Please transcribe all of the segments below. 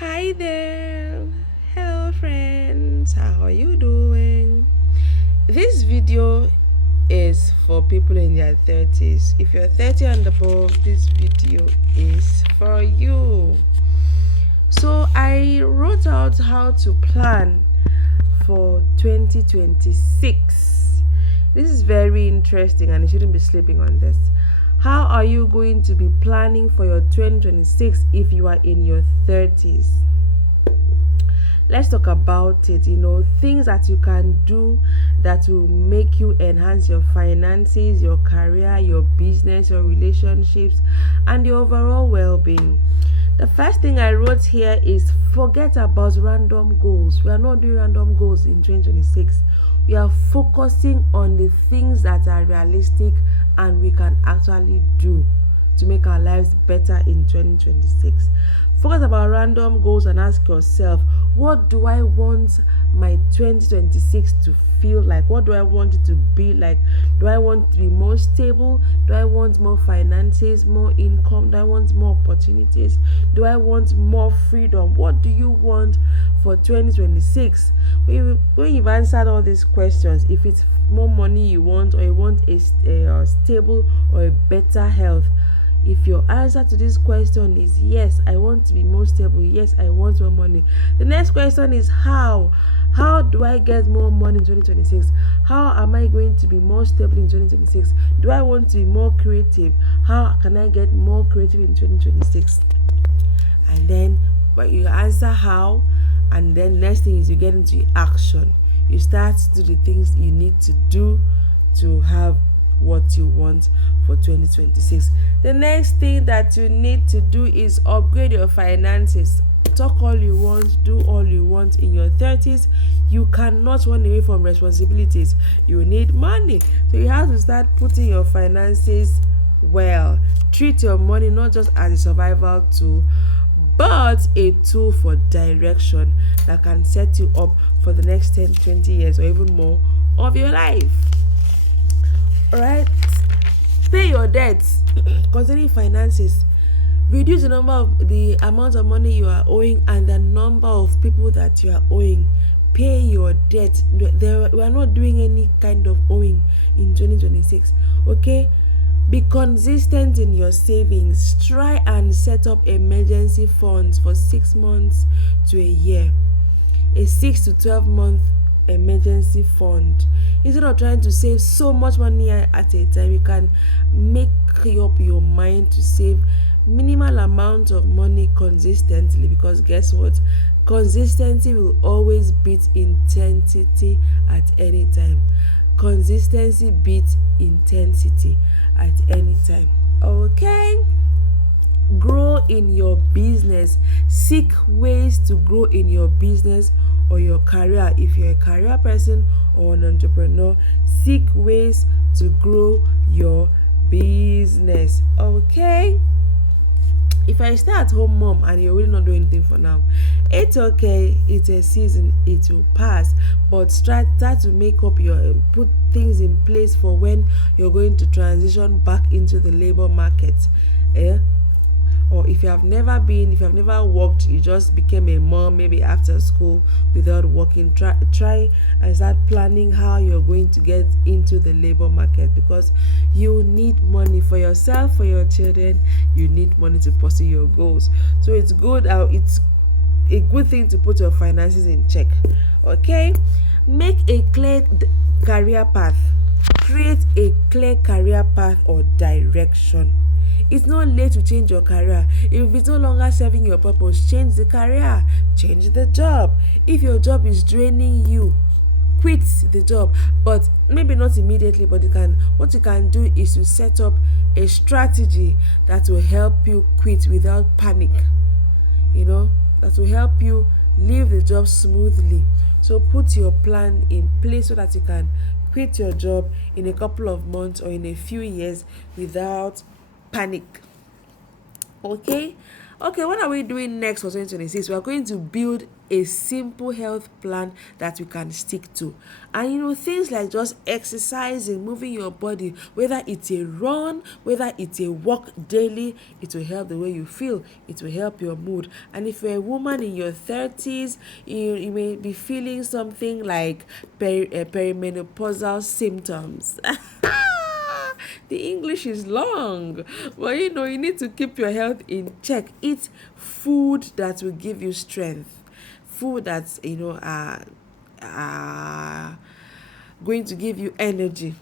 Hi there. Hello, friends. How are you doing? This video is for people in their 30s. If you're 30 and above, this video is for you. So, I wrote out how to plan for 2026. This is very interesting and you shouldn't be sleeping on this. How are you going to be planning for your 2026 if you are in your 30s? Let's talk about it. Things that you can do that will make you enhance your finances, your career, your business, your relationships, and your overall well-being. The first thing I wrote here is forget about random goals. We are not doing random goals in 2026. We are focusing on the things that are realistic and we can actually do to make our lives better in 2026. Focus about random goals and ask yourself, what do I want my 2026 to feel like? What do I want it to be like? Do I want to be more stable? Do I want more finances, more income? Do I want more opportunities? Do I want more freedom? What do you want for 2026? When you've answered all these questions, if it's more money you want, or you want a stable or a better health, if your answer to this question is yes, I want to be more stable, yes, I want more money, the next question is how do I get more money in 2026? How am I going to be more stable in 2026? Do I want to be more creative? How can I get more creative in 2026? And then but you answer how, and then next thing is you get into action. You start to do the things you need to do to have what you want for 2026. The next thing that you need to do is upgrade your finances. Talk all you want, do all you want in your 30s. You cannot run away from responsibilities. You need money. So you have to start putting your finances well. Treat your money not just as a survival tool, but a tool for direction that can set you up for the next 10, 20 years or even more of your life. Alright, pay your debts. Concerning finances, reduce the amount of money you are owing and the number of people that you are owing. Pay your debt. We are not doing any kind of owing in 2026. Okay, be consistent in your savings. Try and set up emergency funds for 6 months to a year. A 6 to 12 month emergency fund. Instead of trying to save so much money at a time, you can make up your mind to save minimal amount of money consistently, because guess what, consistency will always beat intensity at any time. Consistency beats intensity at any time. Okay, grow in your business. Seek ways to grow in your business or your career. If you're a career person or an entrepreneur, seek ways to grow your business. Okay, if I stay at home mom and you're really not doing anything for now, it's okay. It's a season, it will pass. But start to make up put things in place for when you're going to transition back into the labor market. Or if you have never worked, you just became a mom maybe after school without working, try and start planning how you're going to get into the labor market, because you need money for yourself, for your children. You need money to pursue your goals. So it's a good thing to put your finances in check. Okay, make a clear career path. Create a clear career path or direction. It's not late to change your career. If it's no longer serving your purpose, change the career, change the job. If your job is draining you, quit the job. But maybe not immediately, but what you can do is to set up a strategy that will help you quit without panic. That will help you leave the job smoothly. So put your plan in place so that you can quit your job in a couple of months or in a few years without panic. Okay, Okay, what are we doing next for 2026? We are going to build a simple health plan that we can stick to. And things like just exercising, moving your body, whether it's a run, whether it's a walk daily, it will help the way you feel, it will help your mood. And if you're a woman in your 30s, you may be feeling something like perimenopausal symptoms. The English is long, but you need to keep your health in check. Eat food that will give you strength, food that's going to give you energy.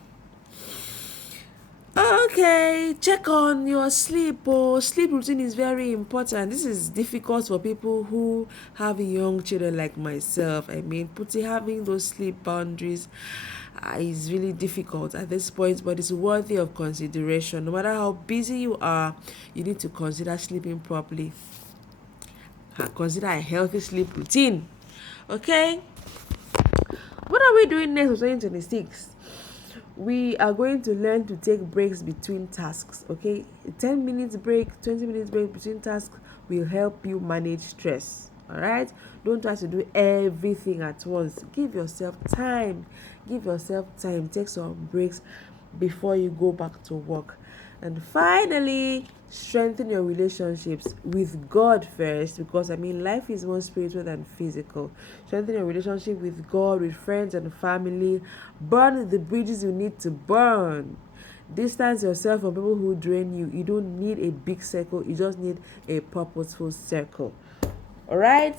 Okay, check on your sleep. Sleep routine is very important. This is difficult for people who have young children like myself. I mean, having those sleep boundaries is really difficult at this point, but it's worthy of consideration. No matter how busy you are, you need to consider sleeping properly. Consider a healthy sleep routine. Okay, what are we doing next for 2026? We are going to learn to take breaks between tasks. Okay, 10 minutes break, 20 minutes break between tasks will help you manage stress. All right, don't try to do everything at once. Give yourself time, take some breaks before you go back to work. And finally, strengthen your relationships with God first, because life is more spiritual than physical. Strengthen your relationship with God, with friends and family. Burn the bridges you need to burn. Distance yourself from people who drain you. You don't need a big circle, you just need a purposeful circle. All right,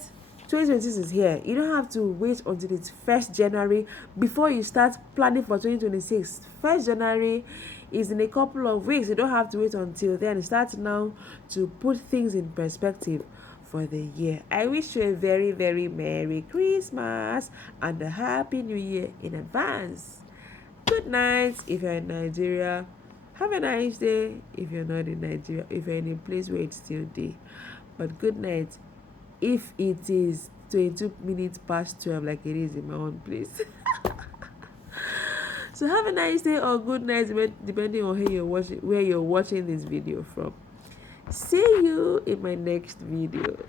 2026 is here. You don't have to wait until it's 1st January before you start planning for 2026. 1st January is in a couple of weeks. You don't have to wait until then. Start now to put things in perspective for the year. I wish you a very, very Merry Christmas and a Happy New Year in advance. Good night if you're in Nigeria. Have a nice day if you're not in Nigeria, if you're in a place where it's still day. But good night if it is 22 minutes past 12 like it is in my own place. So have a nice day or good night depending on where you're watching this video from. See you in my next video.